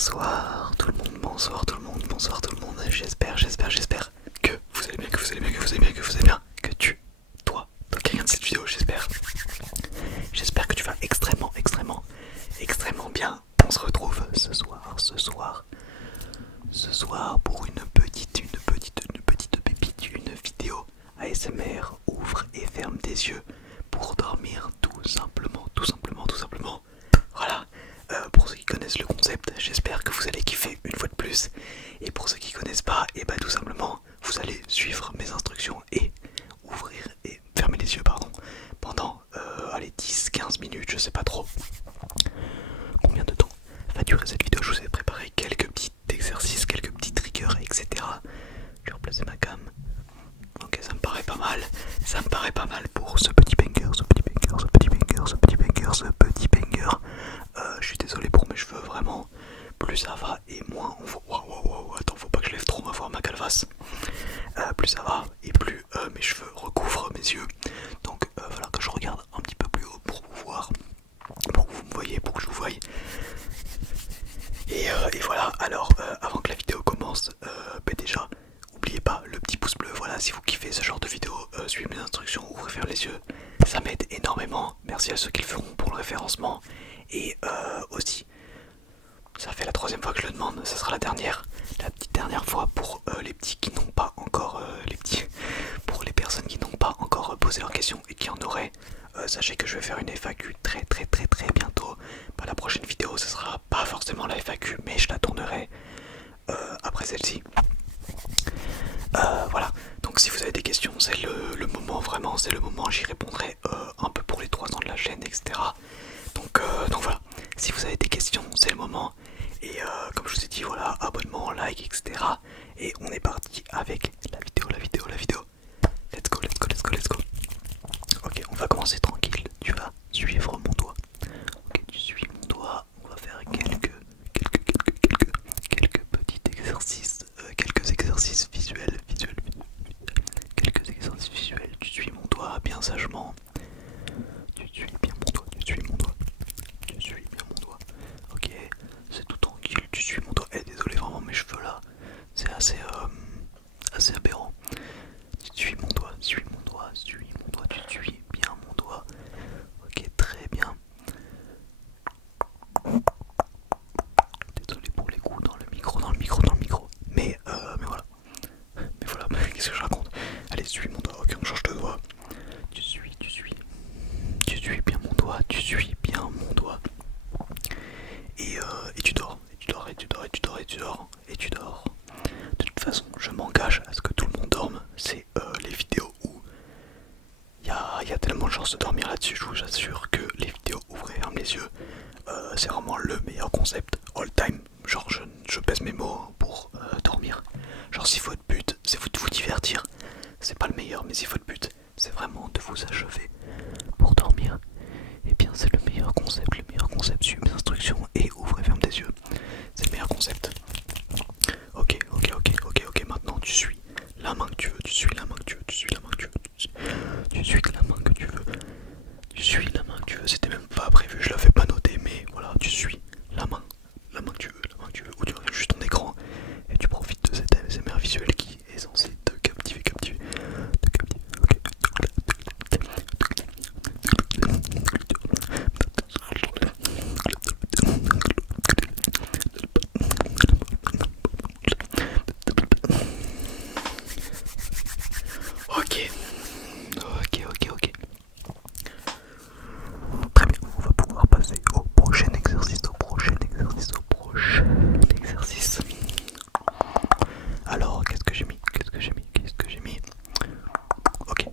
Bonsoir tout le monde, bonsoir tout le monde, bonsoir tout le monde. J'espère que vous allez bien, que vous allez bien, que vous allez bien, que vous allez bien. Que toi qui regarde cette vidéo, j'espère que tu vas extrêmement bien. On se retrouve ce soir pour une petite pépite, une vidéo ASMR. Ouvre et ferme tes yeux pour dormir tout simplement. Voilà. Pour ceux qui connaissent le concept, j'espère que vous allez kiffer une fois de plus. Et pour ceux qui connaissent pas, et bah tout simplement, vous allez suivre mes instructions et ouvrir et fermer les yeux pendant allez 10-15 minutes, je sais pas trop combien de temps va durer cette vidéo. Je vous ai préparé quelques petits exercices, quelques petits triggers, etc. Je vais replacer ma cam. Ok, ça me paraît pas mal pour ce petit banger. Je suis désolé pour mes cheveux, vraiment. Plus ça va et moins on voit. Waouh, attends, faut pas que je lève trop, on va voir ma calvasse. Plus ça va et plus mes cheveux recouvrent mes yeux. Donc voilà que je regarde un petit peu plus haut pour vous voir, pour que vous me voyez, pour que je vous voie. Et voilà, alors avant que la vidéo commence, déjà, n'oubliez pas le petit pouce bleu. Voilà, si vous kiffez ce genre de vidéo, suivez mes instructions, ouvrez faire les yeux. Ça m'aide énormément. Merci à ceux qui le feront pour le référencement. Et aussi, ça fait la 3e fois que je le demande, ça sera la petite dernière fois pour les petits qui n'ont pas encore, pour les personnes qui n'ont pas encore posé leurs questions et qui en auraient. Sachez que je vais faire une FAQ très bientôt. La prochaine vidéo, ce sera pas forcément la FAQ, mais je la tournerai après celle-ci. Voilà, donc si vous avez des questions, c'est le moment, vraiment, c'est le moment, j'y répondrai un peu pour les 3 ans de la chaîne, etc. Donc voilà, si vous avez des questions, c'est le moment. Et comme je vous ai dit, voilà, abonnement, like, etc. Et on est parti avec la vidéo. Let's go. Ok, on va commencer tranquille, tu vas suivre mon doigt. Ok, tu suis mon doigt, on va faire quelques petits exercices, quelques exercices visuels. Tu suis mon doigt bien sagement. Tu suis bien mon doigt. Ok, c'est tout tranquille, tu suis mon doigt. Désolé, vraiment mes cheveux là, c'est assez aberrant. Tu suis mon doigt, tu suis bien mon doigt. Ok, très bien. Désolé pour les coups dans le micro. Mais voilà. Qu'est-ce que je raconte? Allez, suis mon doigt. Ok, on change de doigt. Tu suis bien mon doigt. Et tu dors. De toute façon, je m'engage à ce que tout le monde dorme. C'est les vidéos où il y a tellement de chances de dormir là-dessus. Je vous assure que les vidéos ouvrez et ferme les yeux, c'est vraiment le meilleur concept all time. Genre je pèse mes mots pour dormir. Genre si votre but c'est de vous divertir, c'est pas le meilleur, mais si votre but c'est vraiment de vous achever pour dormir, et bien c'est le meilleur concept. Suivez mes instructions et ouvrez et ferme des yeux. C'est le meilleur concept. Ok, maintenant tu suis la main que tu veux, tu suis la main que tu veux. C'était même pas prévu, je l'avais pas noté, mais voilà, tu suis la main que tu veux, ou tu regardes juste ton écran et tu profites de cette ASMR visuelle qui est censée te captiver. Ok. Très bien, on va pouvoir passer au prochain exercice. Alors, qu'est-ce que j'ai mis? Ok,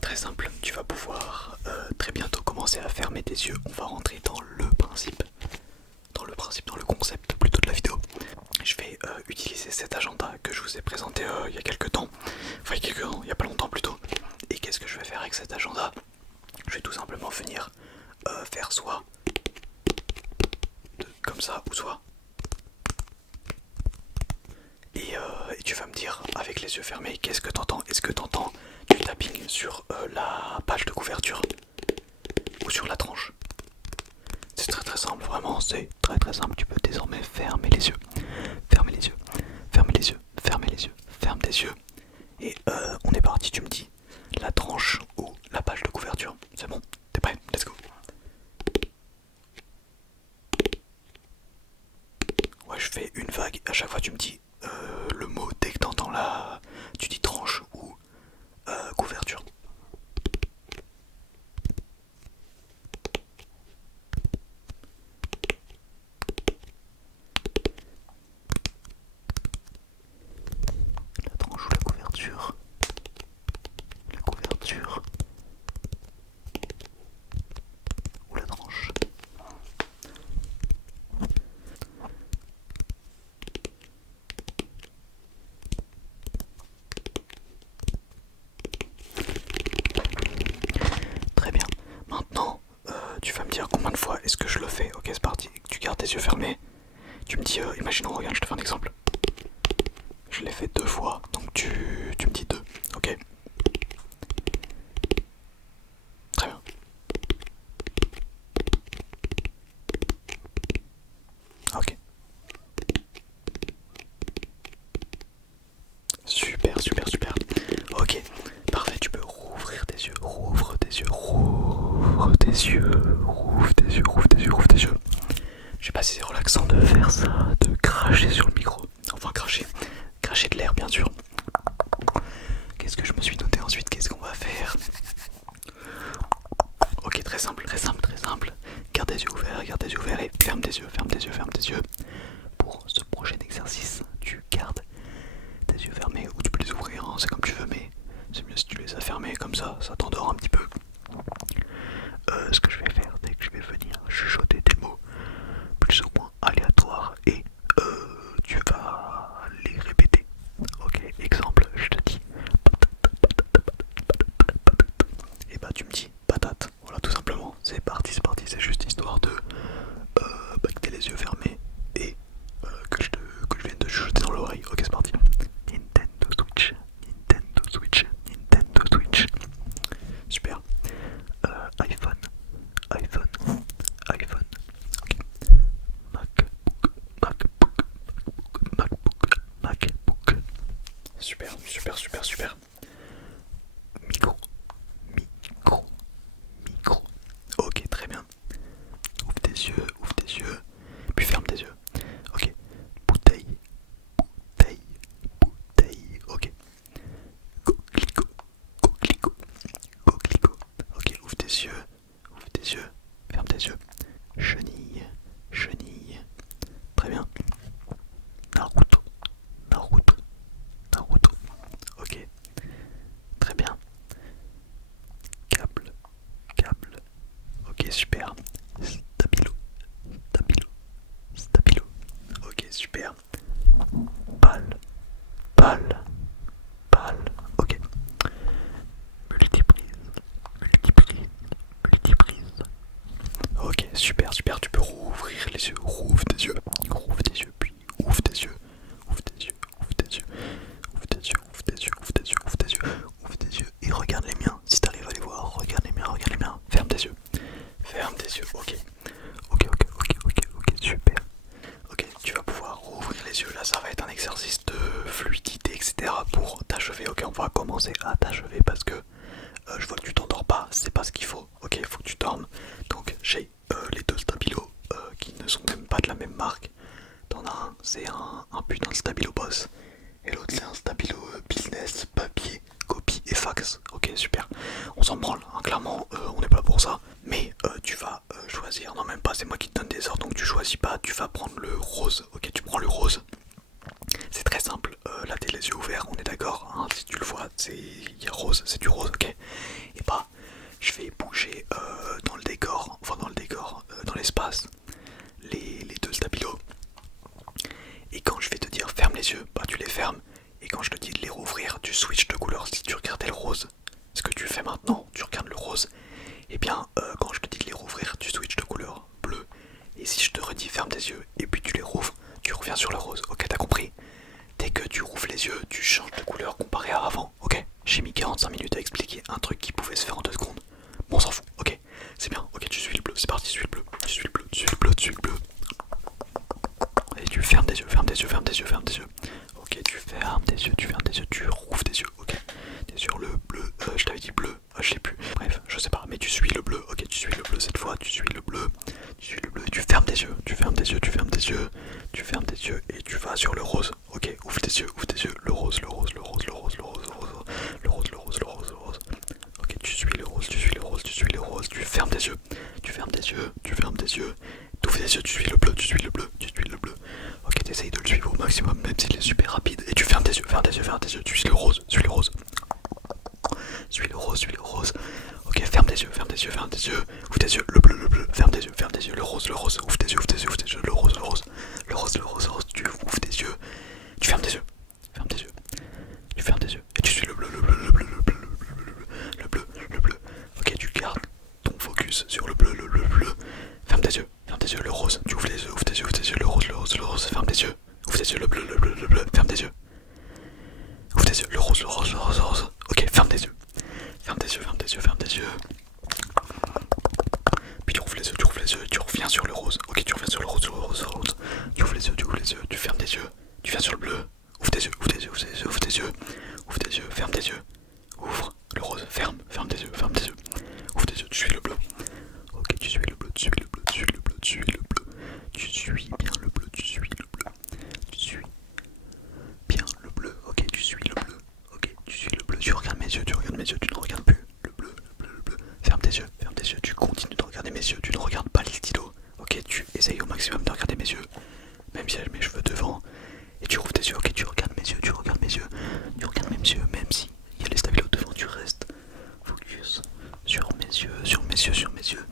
très simple, tu vas pouvoir très bientôt commencer à fermer tes yeux. On va rentrer dans le concept plutôt de la vidéo. Je vais utiliser cet agenda que je vous ai présenté il y a quelques temps. Enfin, il y a pas longtemps plutôt. Et qu'est-ce que je vais faire avec cet agenda? Je vais tout simplement venir faire soit comme ça ou soit. Et tu vas me dire avec les yeux fermés qu'est-ce que t'entends. Est-ce que t'entends du tapping sur la page de couverture ou sur la tranche? C'est très simple, vraiment c'est très simple. Tu peux désormais fermez les yeux, fermez les yeux, fermez les yeux, fermez les yeux, ferme tes yeux. Et on est parti, tu me dis la tranche ou la page de couverture. C'est bon, t'es prêt? Let's go. Ouais, je fais une vague, à chaque fois tu me dis le mot dès que t'entends la... Tu dis tranche ou couverture. La tranche ou la couverture. La couverture. Ou la tranche. Très bien. Maintenant, tu vas me dire combien de fois est-ce que je le fais. Ok, c'est parti. Tu gardes tes yeux fermés. Tu me dis, imaginons, regarde, je te fais un exemple. Je l'ai fait 2 fois, donc tu me dis 2. Ok. Très bien. Ok. Super, super, super. Ok, parfait, tu peux rouvrir tes yeux, rouvre tes yeux, rouvre tes yeux, rouvre tes yeux, rouvre tes yeux, rouvre tes yeux. Je sais pas si c'est relaxant de faire ça, de cracher sur le micro. Enfin cracher, cracher de l'air bien sûr. Qu'est-ce que je me suis noté ensuite? Qu'est-ce qu'on va faire? Ok, très simple, très simple, très simple. Garde les yeux ouverts et ferme tes yeux, ferme tes yeux, ferme tes yeux. Pour ce prochain exercice, tu gardes tes yeux fermés ou tu peux les ouvrir, hein, c'est comme tu veux, mais c'est mieux si tu les as fermés, comme ça t'endort un petit peu. Ce que je vais faire, c'est que je vais venir chuchoter des mots plus ou moins aléatoires et tu vas les répéter. Ok, exemple, je te dis et bah tu me dis patate, voilà tout simplement, c'est parti, c'est juste histoire de que t'aies les yeux fermés et que je vienne te chuchoter dans l'oreille. Ok, c'est parti. Nintendo Switch, Nintendo Switch, Nintendo Switch. Super. iPhone, iPhone, iPhone. Ok. MacBook, MacBook, MacBook, MacBook. Super, super, super, super. Micro, micro, micro. Ok, très bien. Ouvre tes yeux, puis ferme tes yeux. Ok. Bouteille, bouteille, bouteille. Ok. Coquelicot, coquelicot, coquelicot. Ok, ouvre tes yeux, ferme tes yeux. Chenille, chenille. Très bien. Naruto, Naruto, Naruto. Ok, très bien. Câble, câble. Ok, super. Stabilo, stabilo, stabilo. Ok, super. Balle, balle, balle. Ok. Multiprise, multiprise, multiprise. Ok, super, super. Tu peux rouvrir les yeux. Rouvre tes yeux. Rouvre tes yeux, puis ouvre tes yeux. Ouvre tes yeux, ouvre tes yeux. Ouvre tes yeux, ouvre tes yeux, ouvre tes yeux, ouvre tes yeux. Ouvre tes yeux et regarde les miens. Si t'arrives à les voir, regarde les miens, regarde les miens. Ferme tes yeux. Ferme tes yeux, ok. Ok, ok, ok, ok, ok, super. Ok, tu vas pouvoir rouvrir les yeux. Là, ça va être un exercice de fluidité, etc. pour t'achever. Ok, on va commencer à t'achever parce que je vois que tu t'endors pas. C'est pas ce qu'il faut. Ok, il faut que tu dormes. Donc, j'ai les 2 stabilos qui ne sont même pas de la même marque. T'en as un, c'est un putain de stabilo boss. Et l'autre, c'est un stabilo business, papier, copie et fax. Ok, super. On s'en branle, hein, clairement, on n'est pas pour ça. Mais tu vas choisir. Non, même pas, c'est moi qui te donne des ordres, donc tu choisis pas. Tu vas prendre le rose. Ok, tu prends le rose. C'est très simple. Là, t'es les yeux ouverts, on est d'accord, hein, si tu le vois, il y a rose, c'est du rose, ok. Et bah, je vais bouger dans le décor, dans l'espace, les 2 stabilos. Et quand je vais te dire ferme les yeux, bah tu les fermes. Et quand je te dis de les rouvrir, tu switches de couleur. Si tu regardais le rose, ce que tu fais maintenant, tu regardes le rose. Et bien, quand je te dis de les rouvrir, tu switches de couleur bleu. Et si je te redis ferme tes yeux, et puis tu les rouvres, tu reviens sur le rose. Ok, t'as compris? Dès que tu rouvres les yeux, tu changes de couleur comparé à avant. Ok, j'ai mis 45 minutes à expliquer un truc qui pouvait se faire en 2 secondes. Bon, on s'en fout. Ok, c'est bien. Ok, tu suis le bleu. C'est parti, suis le bleu. Tu suis le bleu, tu suis le bleu, tu suis le bleu. Et tu fermes tes yeux. T'ouvres tes yeux, tu suis le bleu, tu suis le bleu, tu suis le bleu. Ok, t'essayes de le suivre au maximum, même s'il est super rapide. Et tu fermes tes yeux, fermes tes yeux, fermes tes yeux. Tu suis le rose, suis le rose. Suis le rose, suis le rose. Ok, ferme tes yeux, ferme tes yeux, ferme tes yeux. Ouvre tes yeux, le bleu, ferme tes yeux, le rose, ouvre tes yeux, ouvre tes yeux, ouvre tes yeux, le rose, le rose. Le rose, le rose, le rose. Tu ouvres tes yeux, tu fermes tes yeux, ferme tes yeux. Tu fermes tes yeux et tu suis le bleu, le bleu, le bleu, le bleu, le bleu, le bleu. Ok, tu gardes ton focus sur le bleu, le bleu, le bleu. Ferme tes yeux, le rose. Tu ouvres les yeux, ouvre tes yeux, le rose, le rose, le rose. Ferme tes yeux, ouvre tes yeux, le bleu, le bleu, le bleu. Ferme tes yeux. Ouvre tes yeux, le rose, le rose, le rose, le rose. Ok, ferme tes yeux. Ferme tes yeux, ferme tes yeux, ferme tes yeux. Puis tu ouvres les yeux, tu reviens sur le rose. Ok, tu reviens sur le rose, le rose, le rose. Tu ouvres les yeux, tu fermes tes yeux. Tu viens sur le bleu. Ouvre tes yeux, ouvre tes yeux, ouvre tes yeux, ouvre tes yeux. Ouvre tes yeux, ferme tes yeux. Ouvre le rose, ferme tes yeux, ferme tes yeux. Ouvre tes yeux, tu suis le bleu. Ok, tu suis le bleu, tu suis le bleu, tu suis le bleu, tu suis le bleu. Tu suis bien le bleu, tu suis le bleu. Tu suis bien le bleu. Ok, tu suis le bleu. Ok, tu suis le bleu. Tu regardes mes yeux, tu regardes mes yeux, tu ne regardes plus. Le bleu, le bleu, le bleu. Ferme tes yeux, tu continues de regarder mes yeux, tu ne regardes pas les stylos. Ok, tu essayes au maximum de regarder mes yeux, même si j'ai mes cheveux devant. Et tu rouvres tes yeux, ok, tu regardes mes yeux, tu regardes mes yeux, tu regardes mes yeux, même si il y a les stabilos devant, tu restes focus sur mes yeux, sur mes yeux, sur mes yeux.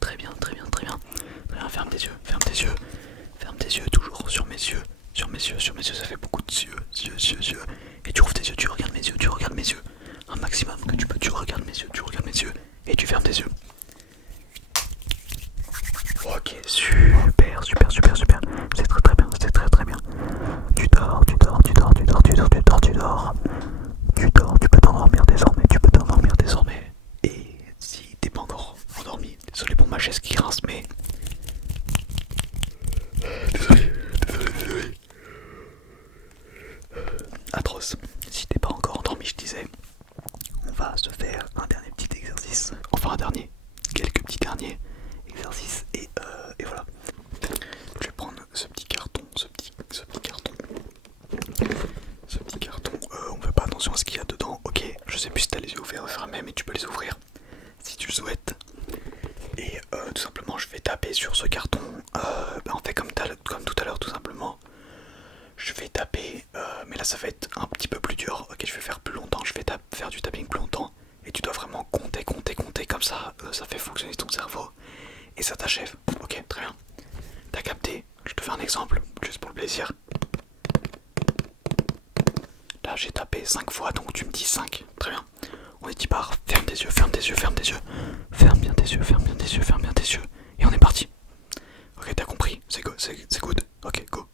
Très bien, très bien, très bien. Très bien, ferme tes yeux, ferme tes yeux, ferme tes yeux, toujours sur mes yeux, sur mes yeux, sur mes yeux, ça fait beaucoup de yeux. Et tu rouvres tes yeux, tu regardes mes yeux, tu regardes mes yeux. Un maximum que tu peux, tu regardes mes yeux, tu regardes mes yeux. Et tu fermes tes yeux. Ok, super, super, super, super. C'est très très bien, c'est très très bien. Tu dors. Tu peux t'endormir désormais, Et si t'es pas encore endormi, désolé pour ma chaise qui grince, mais... Désolé. Atroce. Si t'es pas encore endormi, je disais, on va se faire un dernier petit exercice. Enfin quelques petits derniers exercices et voilà. Je vais prendre ce petit carton, on fait pas attention à ce qu'il y a dedans. Ok, je sais plus si t'as les yeux ouverts ou fermés, mais tu peux les ouvrir si tu le souhaites. Et tout simplement, je vais taper sur ce carton. On fait comme tout à l'heure, tout simplement. Je vais taper, mais là ça va être un petit peu plus dur. Ok, je vais faire plus longtemps, je vais faire du tapping plus longtemps. Et tu dois vraiment compter comme ça. Ça fait fonctionner ton cerveau et ça t'achève. Ok, très bien. T'as capté? Je te fais un exemple, juste pour le plaisir. Là j'ai tapé 5 fois, donc tu me dis 5. Très bien. On est part. Ferme tes yeux, ferme tes yeux, ferme tes yeux. Ferme bien tes yeux, ferme bien tes yeux, ferme bien tes yeux. Et on est parti. Ok, t'as compris, c'est good. Ok, go.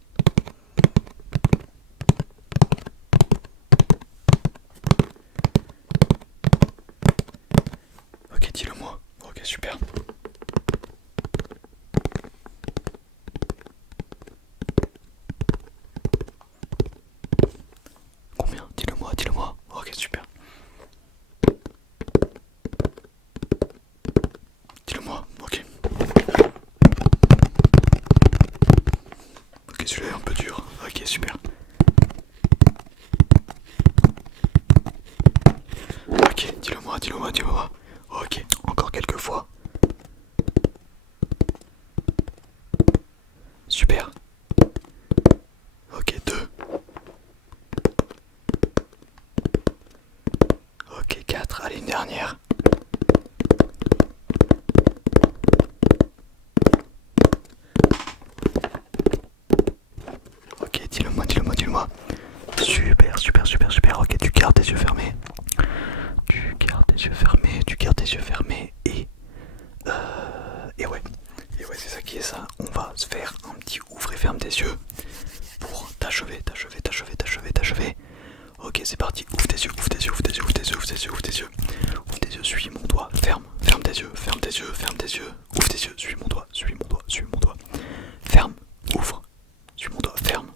Ok, dis-le moi. Ok, super. Combien? Dis-le moi. Ok, super. Dis-le-moi, ok. Ok, celui-là est un peu dur. Ok, super. Ok, dis-le-moi. Ok, encore quelques fois. Super. Ok, 2. Ok, 4. Allez, une dernière. Ok, dis-le-moi. Super. Ok, tu gardes tes yeux fermés. Et ouais, c'est ça qui est ça. On va se faire un petit ouvre et ferme tes yeux pour t'achever. Ok, c'est parti. Ouvre tes yeux. Ouvre tes yeux, suis mon doigt. Ferme tes yeux. Ouvre tes yeux, suis mon doigt. Ferme, ouvre. Suis mon doigt. Ferme,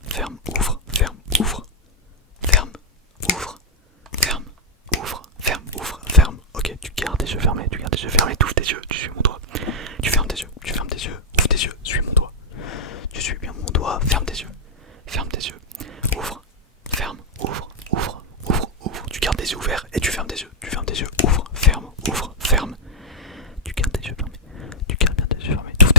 ouvre. Ferme. Ok, tu gardes tes yeux fermés. Tu ouvres tes yeux. Tu suis mon doigt. Tu fermes tes yeux. Ouvre tes yeux. Suis mon doigt. Tu suis bien mon doigt. Ferme tes yeux. Ouvre. Ferme. Ouvre. Tu gardes tes yeux ouverts et tu fermes tes yeux. Ouvre. Ferme. Tu gardes tes yeux fermés. Tu gardes bien tes yeux fermés. Tu ouvres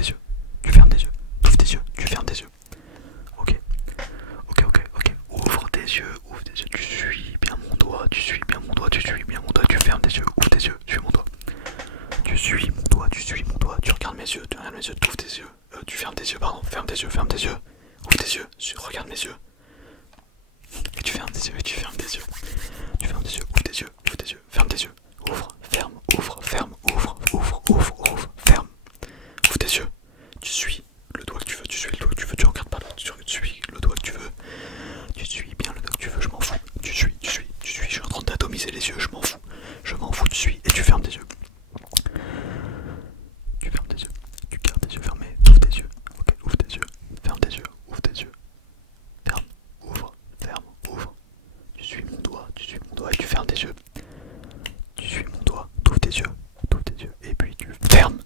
tes yeux. Tu fermes tes yeux, pardon. Ferme tes yeux, ferme tes yeux. Ouvre tes yeux, regarde mes yeux. Et tu fermes tes yeux, et tu fermes tes yeux. Tu fermes tes yeux, ouvre tes yeux, ouvre tes yeux, ferme tes yeux. Ouvre, ferme, ouvre, ferme, ouvre, ferme. Ouvre tes yeux. Tu suis le doigt que tu veux, tu suis le doigt que tu veux, tu regardes pas l'autre, tu suis le doigt que tu veux. Tu suis bien le doigt que tu veux, je m'en fous. Tu suis, je suis en train d'atomiser les yeux, je m'en fous, tu suis, et tu fermes tes yeux. Tu fermes tes yeux, tu gardes tes yeux fermés, ouvre tes yeux, ok, ouvre tes yeux, ferme tes yeux, ouvre tes yeux, ferme, ouvre, tu suis mon doigt, et tu fermes tes yeux. Tu suis mon doigt, t'ouvres tes yeux, et puis tu fermes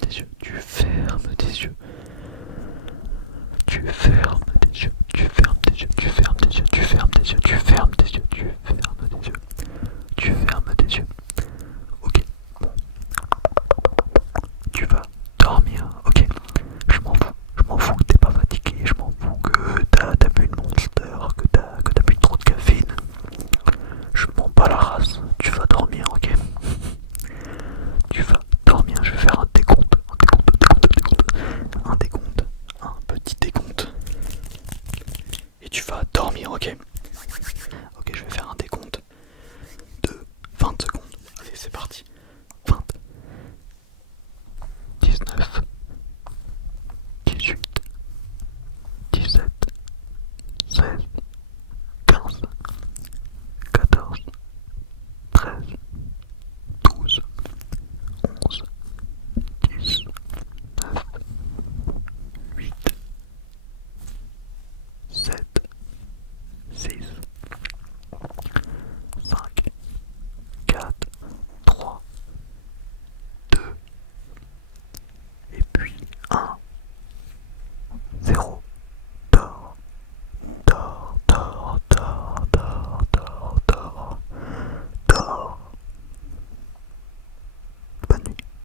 tes yeux, tu fermes tes yeux. Tu fermes tes yeux, tu fermes tes yeux, tu fermes tes yeux, tu fermes tes yeux, tu fermes tes yeux, tu fermes tes yeux, tu fermes tes yeux. Ok, bon. Tu vas dormir, ok. Je m'en fous que t'es pas fatigué, je m'en fous que t'as bu une Monster, que t'as bu trop de caféine. Je m'en bats la race, tu vas dormir, ok. Tu vas dormir, je vais faire un décompte, un petit décompte. Et tu vas dormir, ok. Ok, je vais faire un décompte de 20 secondes. Allez, c'est parti. 20, 19, 18, 17, 16, 15, 14, 13, 12, 11, 10, 9, 8, 7, 6, 5, 4, 3, 2, et puis 1.